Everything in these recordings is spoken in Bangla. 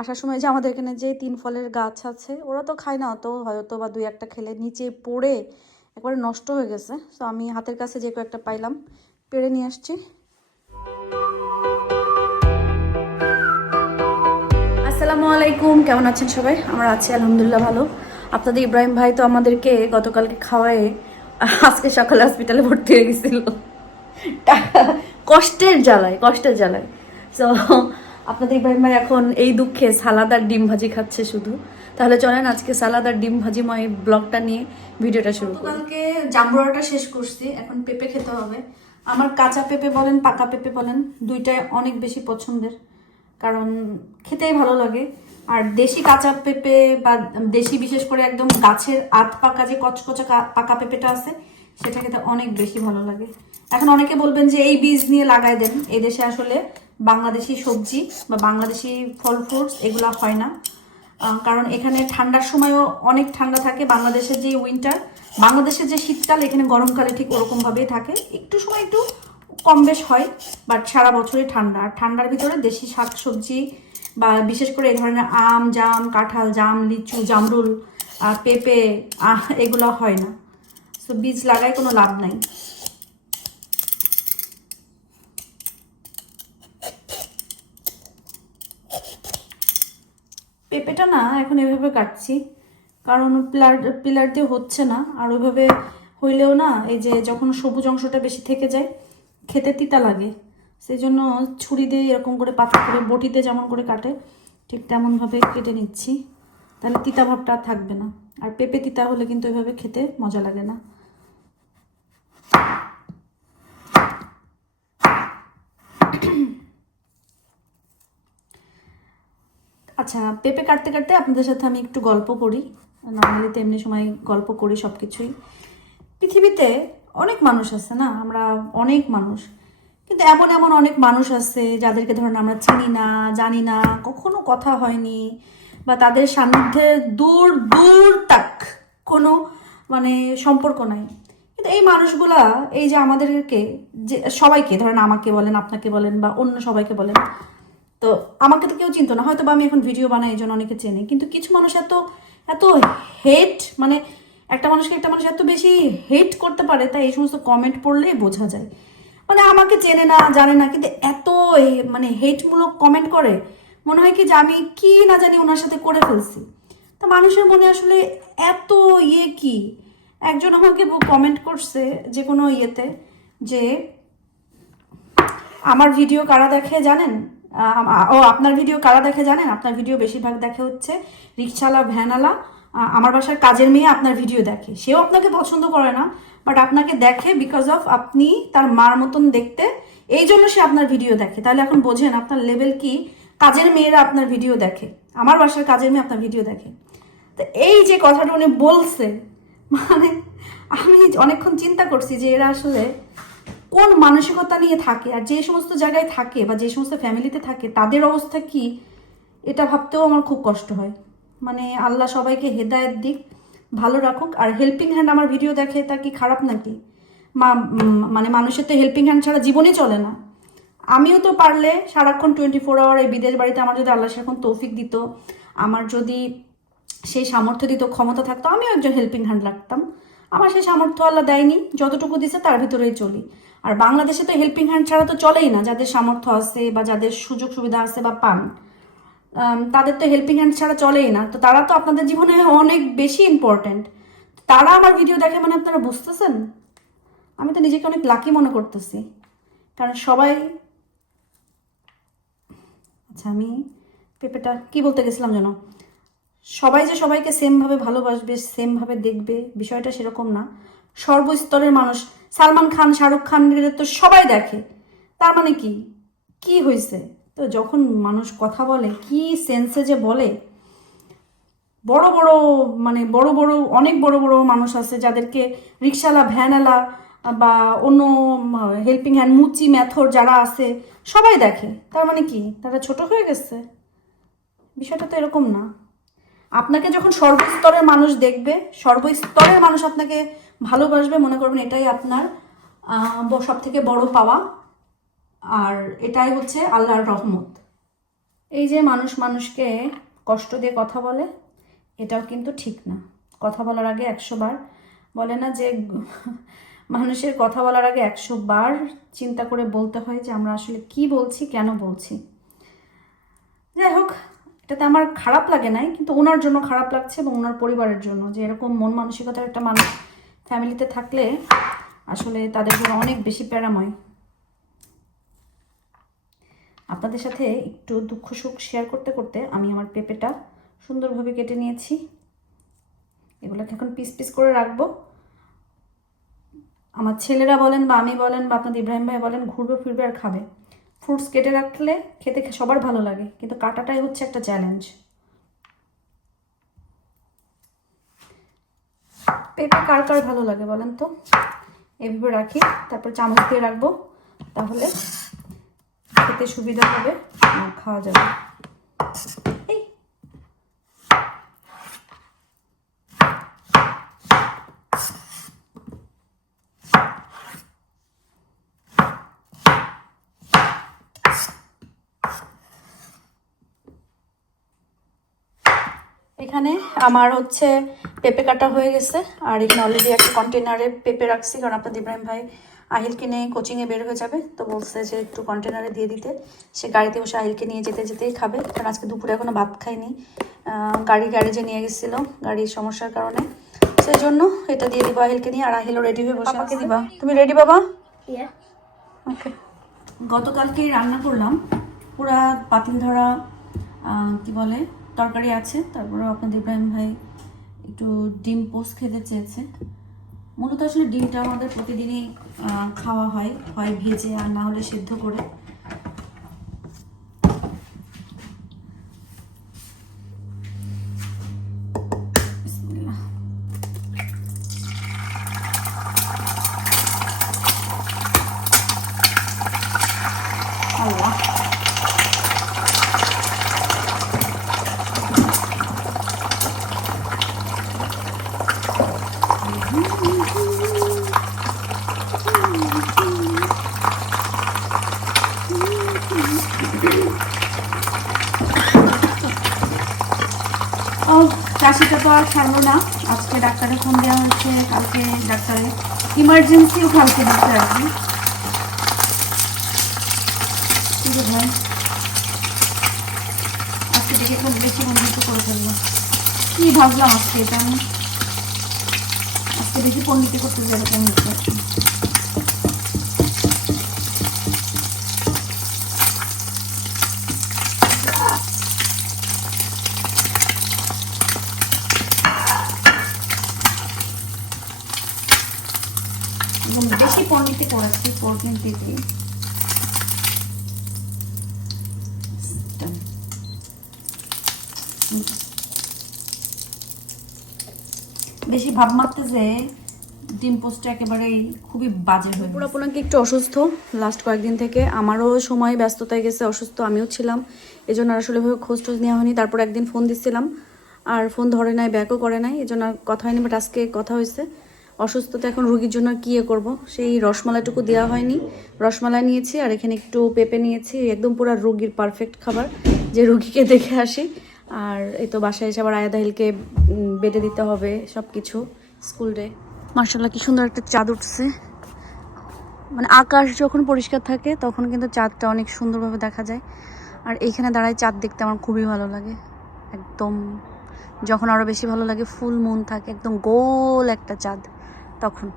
আসার সময় যে আমাদের এখানে যে তিন ফলের গাছ আছে, ওরা তো খায় না, অত হয়তো বা দুই একটা খেলে নিচে পড়ে একবারে নষ্ট হয়ে গেছে। তো আমি হাতের কাছে যে কয়েকটা পাইলাম, পেড়ে নিয়ে আসছি। আসসালামু আলাইকুম, কেমন আছেন সবাই? আমরা আছি আলহামদুলিল্লাহ ভালো। আপনাদের ইব্রাহিম ভাই তো আমাদেরকে গতকালকে খাওয়ায়ে আজকে সকালে হসপিটালে ভর্তি হয়ে গেছিল। কষ্টের জ্বালায় কষ্টের জ্বালায়। তো আপনাদের ইব্রাহিম ভাই এখন এই দুঃখে সালাদ আর ডিম ভাজি খাচ্ছে শুধু। তাহলে চলেন আজকে সালাদ আর ডিম ভাজি ভাজিময় ব্লগটা নিয়ে ভিডিওটা শুরু করি। কালকে জাম্বুরাটা শেষ করছি, এখন পেঁপে খেতে হবে। আমার কাঁচা পেঁপে বলেন, পাকা পেঁপে বলেন, দুইটাই অনেক বেশি পছন্দের, কারণ খেতেই ভালো লাগে। আর দেশি কাঁচা পেঁপে বা দেশি বিশেষ করে একদম গাছের আত পাকা যে কচকচা পাকা পেঁপেটা আছে, সেটা খেতে অনেক বেশি ভালো লাগে। এখন অনেকে বলবেন যে এই বীজ নিয়ে লাগাই দেন, এই দেশে আসলে বাংলাদেশি সবজি বা বাংলাদেশি ফল ফ্রুটস এগুলো হয় না। কারণ এখানে ঠান্ডার সময়ও অনেক ঠান্ডা থাকে। বাংলাদেশের যে উইন্টার বাংলাদেশের যে শীতকাল, এখানে গরমকালে ঠিক ওরকমভাবেই থাকে। একটু সময় একটু কম বেশ হয় বাট সারা বছরই ঠান্ডা। আর ঠান্ডার ভিতরে দেশি শাক সবজি বা বিশেষ করে এই ধরনের আম, জাম, কাঁঠাল, জাম, লিচু, জামরুল পেঁপে এগুলো হয় না। তো বীজ লাগায় কোনো লাভ নাই। পেঁপেটা না এখন এভাবে কাটছি। কারণ পিলার পিলার দিয়ে হচ্ছে না। আর ওইভাবে হইলেও না, এই যে যখন সবুজ অংশটা বেশি থেকে যায়, খেতে তিতা লাগে। সেই জন্য ছুরি দিয়ে এরকম করে পাতা করে বটিতে যেমন করে কাটে, ঠিক তেমনভাবে কেটে নিচ্ছি। তাহলে তিতা ভাবটা থাকবে না। আর পেঁপে তিতা হলে কিন্তু এভাবে খেতে মজা লাগে না। আচ্ছা পেঁপে কাটতে কাটতে আপনাদের সাথে আমি একটু গল্প করি। নর্মালি তো এমনি সময় গল্প করি সব কিছুই পৃথিবীতে অনেক মানুষ আছে না, আমরা অনেক মানুষ। কিন্তু এমন এমন অনেক মানুষ আছে যাদেরকে ধরেন আমরা চিনি না, জানি না, কখনো কথা হয়নি বা তাদের সান্নিধ্যে দূর দূর তাক কোনো মানে সম্পর্ক নাই। কিন্তু এই মানুষগুলা, এই যে আমাদেরকে, যে সবাইকে, ধরেন আমাকে বলেন, আপনাকে বলেন বা অন্য সবাইকে বলেন তো আমাকে তো কেউ চিনতো না। হয়তো বা আমি এখন ভিডিও বানাই, এই জন্য অনেকে চেনে। কিন্তু কিছু মানুষ এত এত হেট মানে একটা মানুষকে একটা মানুষ এত বেশি হেট করতে পারে, তাই এই সমস্ত কমেন্ট পড়লেই বোঝা যায়। মানে আমাকে চেনে না, জানে না, কিন্তু এত মানে হেটমূলক কমেন্ট করে, মনে হয় কি যে আমি কি না জানি ওনার সাথে করে ফেলছি। তা মানুষের মনে আসলে এত ইয়ে কি? একজন আমাকে কমেন্ট করছে যে কোনো ইয়েতে যে, আমার ভিডিও কারা দেখে জানেন? ও আপনার ভিডিও কারা দেখে জানেন? আপনার ভিডিও বেশিরভাগ দেখে হচ্ছে রিক্সাওয়ালা ভ্যানওয়ালা। আ, আমার বাসার কাজের মেয়ে আপনার ভিডিও দেখে। সেও আপনাকে পছন্দ করে না বাট আপনাকে দেখে বিকজ অফ আপনি তার মার মতন দেখতে এই জন্য সে আপনার ভিডিও দেখে। তাহলে এখন বোঝেন আপনার লেভেল কি। কাজের মেয়েরা আপনার ভিডিও দেখে। আমার বাসার কাজের মেয়ে আপনার ভিডিও দেখে। তো এই যে কথাটা উনি বলছে মানে আমি অনেকক্ষণ চিন্তা করছি যে এরা আসলে কোন মানসিকতা নিয়ে থাকে আর যে সমস্ত জায়গায় থাকে বা যে সমস্ত ফ্যামিলিতে থাকে, তাদের অবস্থা কি? এটা ভাবতেও আমার খুব কষ্ট হয়। মানে আল্লাহ সবাইকে হেদায়েত দিক, ভালো রাখুক। আর হেল্পিং হ্যান্ড আমার ভিডিও দেখে তা কি খারাপ নাকি? মা মানে মানুষের তো হেল্পিং হ্যান্ড ছাড়া জীবনই চলে না। আমিও তো পারলে সারাক্ষণ টোয়েন্টি ফোর আওয়ার এই বিদেশ বাড়িতে আমার যদি আল্লাহ সেরকম তৌফিক দিত, আমার যদি সেই সামর্থ্য দিত, ক্ষমতা থাকতো, আমিও একজন হেল্পিং হ্যান্ড রাখতাম আমার সেই সামর্থ্য আল্লাহ দেয়নি, যতটুকু দিছে তার ভিতরেই চলি। আর বাংলাদেশে তো হেল্পিং হ্যান্ড ছাড়া তো চলেই না, যাদের সামর্থ্য আছে বা যাদের সুযোগ সুবিধা আছে বা পান। তাদের তো হেল্পিং হ্যান্ড ছাড়া চলেই না। তো তারা তো আপনাদের জীবনে অনেক বেশি ইম্পর্ট্যান্ট তারা আমার ভিডিও দেখে মানে আপনারা বুঝতেছেন? আমি তো নিজেকে অনেক লাকি মনে করতেছি। কারণ সবাই আচ্ছা আমি পেঁপেটা কি বলতে গেছিলাম যেন? সবাই যে সবাইকে সেমভাবে ভালোবাসবে সেমভাবে দেখবে, বিষয়টা সেরকম না। সর্বস্তরের মানুষ, সালমান খান, শাহরুখ খান তো সবাই দেখে। তার মানে কি? কি হয়েছে তো যখন মানুষ কথা বলে, কি সেন্সে যে বলে? বড় বড় মানে বড় বড়, অনেক বড় বড় মানুষ আছে যাদেরকে রিক্সাওয়ালা, ভ্যানওয়ালা বা অন্য হেল্পিং হ্যান্ড মুচি ম্যাথর যারা আছে, সবাই দেখে। তার মানে কি? তারা ছোট হয়ে গেছে? বিষয়টা তো এরকম না। আপনাকে যখন সর্বস্তরের মানুষ দেখবে, সর্বস্তরের মানুষ আপনাকে ভালোবাসবে, মনে করবেন এটাই আপনার সব থেকে বড় পাওয়া। আর এটাই হচ্ছে আল্লাহর রহমত। এই যে মানুষ মানুষকে কষ্ট দিয়ে কথা বলে, এটাও কিন্তু ঠিক না। কথা বলার আগে একশো বার বলে না যে, মানুষের কথা বলার আগে একশো বার চিন্তা করে বলতে হয় যে আমরা আসলে কি বলছি, কেন বলছি। যাই হোক এটাতে আমার খারাপ লাগে নাই, কিন্তু ওনার জন্য খারাপ লাগছে এবং ওনার পরিবারের জন্য যে এরকম মন মানসিকতার একটা মানুষ ফ্যামিলিতে থাকলে আসলে তাদের জন্য অনেক বেশি প্যারাময়। আপনাদের সাথে একটু দুঃখ সুখ শেয়ার করতে করতে আমি আমার পেঁপেটা সুন্দরভাবে কেটে নিয়েছি। এগুলোকে এখন পিস পিস করে রাখব। আমার ছেলেরা বলেন বা আমি বলেন বা আপনাদের ইব্রাহিম ভাই বলেন, ঘুরবে, ফিরবে আর খাবে। ফ্রুটস কেটে রাখলে খেতে সবার ভালো লাগে, কিন্তু কাটাটাই হচ্ছে একটা চ্যালেঞ্জ। পেঁপে কার কার ভালো লাগে বলেন তো? এভাবে রাখি, তারপর চামচ দিয়ে রাখব, তাহলে খেতে সুবিধা হবে খাওয়া যাবে। এখানে আমার হচ্ছে পেঁপে কাটা হয়ে গেছে আর এখানে অলরেডি একটা কন্টেনারে পেঁপে রাখছি কারণ আপনার ইব্রাহিম ভাই আহিলকে নিয়ে কোচিংয়ে বের হয়ে যাবে তো বলছে যে একটু কন্টেনারে দিয়ে দিতে। সে গাড়িতে বসে আহিলকে নিয়ে যেতে যেতেই খাবে কারণ আজকে দুপুরে এখনও ভাত খায়নি। আহ, গাড়ি গ্যারেজে নিয়ে গেছিল গাড়ির সমস্যার কারণে। সেই জন্য এটা দিয়ে দিবা আহিলকে নিয়ে আর আহিলও রেডি হয়ে বসে পাপাকে দিবা। তুমি রেডি বাবা. ওকে গতকালকেই রান্না করলাম পুরা পাতিল ধরা কি বলে তরকারি আছে তারপরে আপনাদের ইব্রাহিম ভাই একটু ডিম পোস্ট খেতে চেয়েছে। মূলত আসলে ডিমটা আমাদের প্রতিদিনই খাওয়া হয় হয় ভেজে আর না হলে সেদ্ধ করে বিসমিল্লাহ। আল্লাহ ও কাশিটা তো আর ছাড়লো না। আজকে ডাক্তারে ফোন দেওয়া হয়েছে, কালকে ডাক্তারে ইমার্জেন্সিও কালকে ডাক্তার আসবে। ভাই। আজকে দেখে একদম বেশি বন্ধুত্ব করে ফেলল কি ভাবলাম আজকে এটা আমি? আজকে বেশি পণ্ডিতি করতে যাবে কেমন বেশি পণ্ডিতি করেছি বেশি ভাব মারতে যে ডিম পোস্টটা একেবারেই খুবই বাজে হয়ে পুরো আপনাকে একটু অসুস্থ লাস্ট কয়েকদিন থেকে। আমারও সময় ব্যস্ততায় গেছে অসুস্থ আমিও ছিলাম। এই জন্য আর আসলে ভাবে খোঁজ টোজ নেওয়া হয়নি। তারপর একদিন ফোন দিচ্ছিলাম আর ফোন ধরে নাই ব্যাকও করে নাই। এই জন্য আর কথা হয়নি বাট আজকে কথা হয়েছে। অসুস্থতা এখন রুগীর জন্য কি ইয়ে করব? সেই রসমালাইটুকু দেওয়া হয়নি। রসমালাই নিয়েছি আর এখানে একটু পেঁপে নিয়েছি। একদম পুরো রুগীর পারফেক্ট খাবার যে রুগীকে দেখে আসি। আর এই তো বাসায় এসে আবার আয়াদা হিলকে উম, বেডে দিতে হবে সব কিছু স্কুল ডে মার্শাল্লাহ কি সুন্দর একটা চাঁদ উঠছে। মানে আকাশ যখন পরিষ্কার থাকে তখন কিন্তু চাঁদটা অনেক সুন্দরভাবে দেখা যায়। আর এইখানে দাঁড়ায় চাঁদ দেখতে আমার খুবই ভালো লাগে। একদম যখন আরও বেশি ভালো লাগে ফুল মুন থাকে একদম গোল একটা চাঁদ। তখন।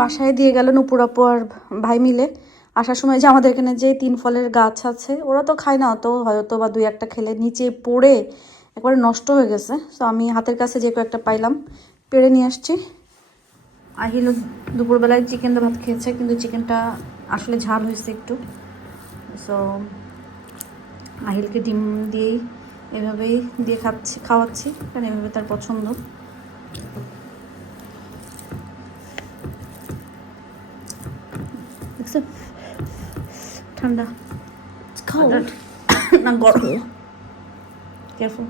বাসায় দিয়ে গেল নুপুর আপু আর ভাই মিলে। আসার সময় যে আমাদের এখানে যে তিন ফলের গাছ আছে, ওরা তো খায় না, অত হয়তো বা দুই একটা খেলে নিচে পড়ে একবারে নষ্ট হয়ে গেছে। তো আমি হাতের কাছে যে কয়েকটা পাইলাম, পেড়ে নিয়ে আসছি। আহিল দুপুরবেলায় চিকেন ভাত খেয়েছে, কিন্তু চিকেনটা আসলে ঝাল হয়েছে একটু। সো আহিলকে ডিম দিয়েই এভাবেই দিয়ে খাচ্ছি খাওয়াচ্ছি কারণ এভাবে তার পছন্দ। ঠান্ডা। না গরম। কেয়ারফুল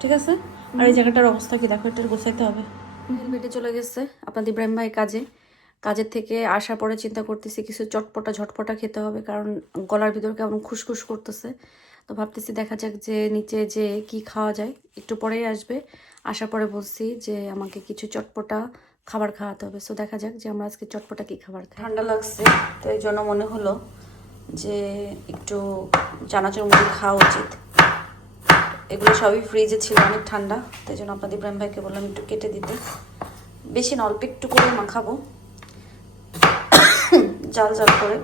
ঠিক আছে? আর এই জায়গাটার অবস্থা কি? দেখো এটা গোছাইতে হবে। হেলমেটে চলে গেছে আপনাদের ইব্রাহিম ভাই কাজে। কাজের থেকে আসার পরে চিন্তা করতেছি কিছু চটপটা, ঝটপটা খেতে হবে, কারণ গলার ভিতর কেমন খুসখুস করতেছে। তো ভাবতেছি দেখা যাক যে নিচে যে কি খাওয়া যায়। একটু পরেই আসবে। আসার পরে বলছি যে আমাকে কিছু চটপটা খাবার খাওয়াতে হবে। সো দেখা যাক যে আমরা আজকে চটপটা কি খাবার খাই। ঠান্ডা লাগছে, তো এই জন্য মনে হলো যে একটু চানাচুর মুড়ি খাওয়া উচিত। এগুলো সবই ফ্রিজে ছিল, অনেক ঠান্ডা, তাই জন্য আপনাদের ইব্রাহিম ভাইকে বললাম একটু কেটে দিতে। বেশি না, অল্প একটু করে মাখাবো। জাল জাল করে।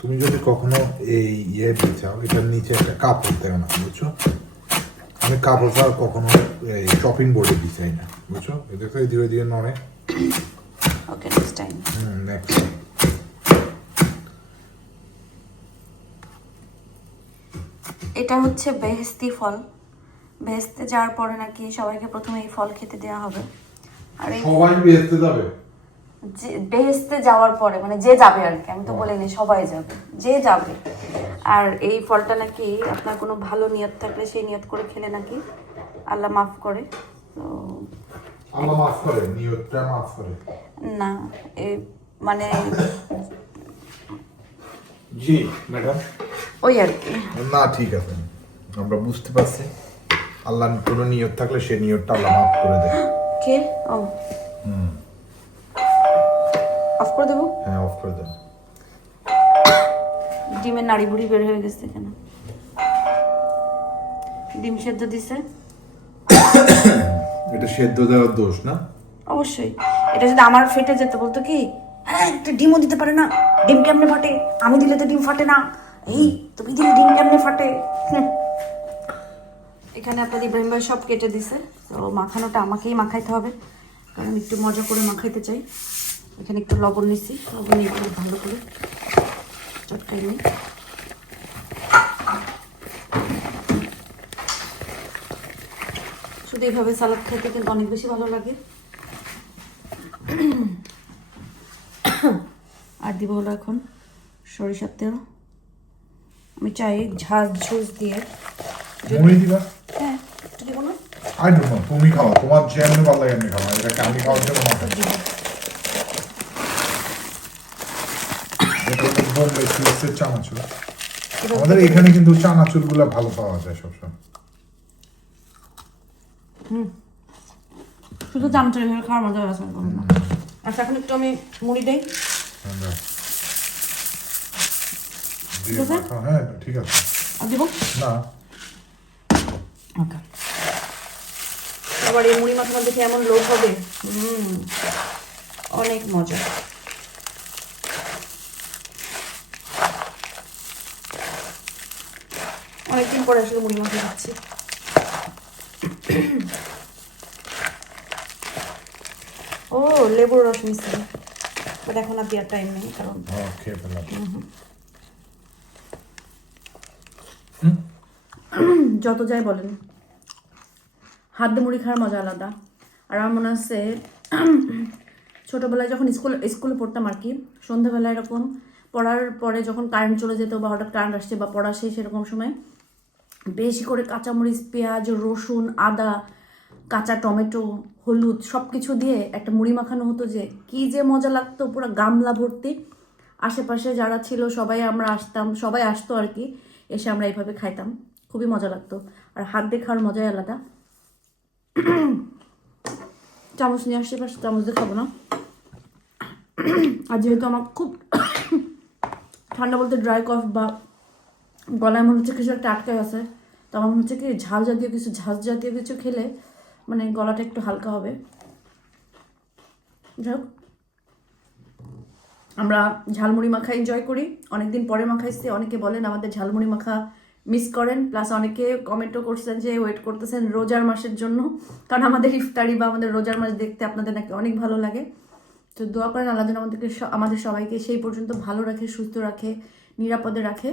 তুমি যদি কখনো এই ইয়ে বিছাও এটার নিচে একটা কাপড় দেবে না বুঝছ? আমি কাপড়টা কখনো এই শপিং বোর্ডে বিছাই না বুঝছ? এটা ধীরে ধীরে নড়ে। Okay next time hmm next এটা হচ্ছে বেহেস্তি ফল। বেহেস্তে যাওয়ার পরে নাকি সবাইকে প্রথমে এই ফল খেতে দেওয়া হবে। আর এই সবাই বেচতে যাবে? যে বেহেস্তে যাওয়ার পরে মানে যে যাবে আর কি আমি তো বলিনি সবাই যাবে যে যাবে। আর এই ফলটা নাকি আপনার কোনো ভালো নিয়ত থাকলে সেই নিয়ত করে খেলে নাকি? আল্লাহ মাফ করে। তো আল্লাহ মাফ করে নিয়তটা মাফ করে। না মানে জি ম্যাডাম। ওই আর কি। না ঠিক আছে। আমরা বুঝতে পারছি। আল্লাহ কোনো নিয়ত থাকলে সে নিয়তটা আল্লাহ মাফ করে দেয়। কে? ও। হুম। অফ করে দেবো? হ্যাঁ অফ করে ডিমের নাড়ি বুড়ি বের হয়ে গেছে এখানে ডিম সেদ্ধ দিছে? এটা সেদ্ধ দেওয়ার দোষ না? অবশ্যই। এটা যদি আমার ফেটে যেত বলতো কি হ্যাঁ একটা ডিমও দিতে পারে না। ডিম কেমনে ফাটে? আমি দিলে তো ডিম ফাটে না। এই, তুমি দিলে ডিম কেমনে ফাটে? এখানে আপনাদের ইব্রাহিম ভাই সব কেটে দিছে। তো মাখানোটা আমাকেই মাখাইতে হবে। কারণ একটু মজা করে মাখাইতে চাই। এখানে একটু লবণ নিছি। লবণ নিয়ে ভালো করে চটকাই নিই। শুধু এইভাবে সালাদ খেতে কিন্তু অনেক বেশি ভালো লাগে। দিব হলো এখন সরিষার তেল। আমি চাই ঝাল ঝুজ দিয়ে। মুড়ি দিবা? হ্যাঁ একটু দিব না? আই ডোন্ট নো তুমি খাও। তোমার যেমনি ভালো লাগে এমনি খাও এটাকে আমি খাওয়ার জন্য মাথা বোম্বে সুইটসের চানাচুর। আমাদের এখানে কিন্তু ভালো পাওয়া যায় সবসময়। শুধু খাওয়ার মজা আছে। আচ্ছা এখন একটু আমি মুড়ি দেই। আমরা দিয়ে? হ্যাঁ ঠিক আছে। আর দিব? না। ওকে। আবার এই মুড়ি মাখানো দেখে এমন লোভ হবে। হুম অনেক মজা। অনেকদিন পরে আসলে মুড়ি মাখা খাচ্ছি। ও লেবুর রস মিশিয়ে বাট এখন আর দেওয়ার টাইম নেই কারণ হ্যাঁ খেয়ে যত যাই বলেন। হাত দিয়ে মুড়ি খাওয়ার মজা আলাদা। আর আমার মনে আছে, ছোটোবেলায় যখন স্কুল, স্কুলে পড়তাম আর কি সন্ধ্যাবেলা এরকম পড়ার পরে যখন কারেন্ট চলে যেত বা হঠাৎ কারেন্ট আসছে বা পড়া শেষ এরকম সময়, বেশি করে কাঁচামরিচ, পেঁয়াজ, রসুন, আদা, কাঁচা টমেটো, হলুদ সব কিছু দিয়ে একটা মুড়ি মাখানো হতো যে কি যে মজা লাগতো, পুরো গামলা ভর্তি। আশেপাশে যারা ছিল সবাই আমরা আসতাম, সবাই আসতো আর কি। এসে আমরা এইভাবে খাইতাম। খুবই মজা লাগতো। আর হাত দিয়ে খাওয়ার মজাই আলাদা। চামচ নিয়ে আসছে পাশে চামচ দিয়ে খাব না। আর যেহেতু আমার খুব ঠান্ডা বলতে ড্রাই কফ বা গলায় মনে হচ্ছে কিছু একটা আটকে আছে তো আমার মনে হচ্ছে কি ঝাল জাতীয় কিছু, ঝাঁজ জাতীয় কিছু খেলে মানে গলাটা একটু হালকা হবে। যাই হোক। আমরা ঝালমুড়ি মাখা এনজয় করি। অনেকদিন পরে মাখাইছি অনেকে বলেন আমাদের ঝালমুড়ি মাখা মিস করেন। প্লাস অনেকে কমেন্টও করছেন যে ওয়েট করতেছেন রোজার মাসের জন্য। কারণ আমাদের ইফতারি বা আমাদের রোজার মাস দেখতে আপনাদের নাকি অনেক ভালো লাগে। তো দোয়া করেন আল্লাহ আমাদেরকে আমাদের সবাইকে সেই পর্যন্ত ভালো রাখে, সুস্থ রাখে, নিরাপদে রাখে।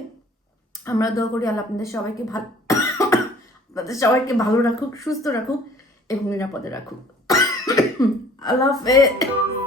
আমরা দোয়া করি আল্লাহ আপনাদের সবাইকে ভালো আপনাদের সবাইকে ভালো রাখুক, সুস্থ রাখুক এবং নিরাপদে রাখুক। আল্লাহ হাফেজ।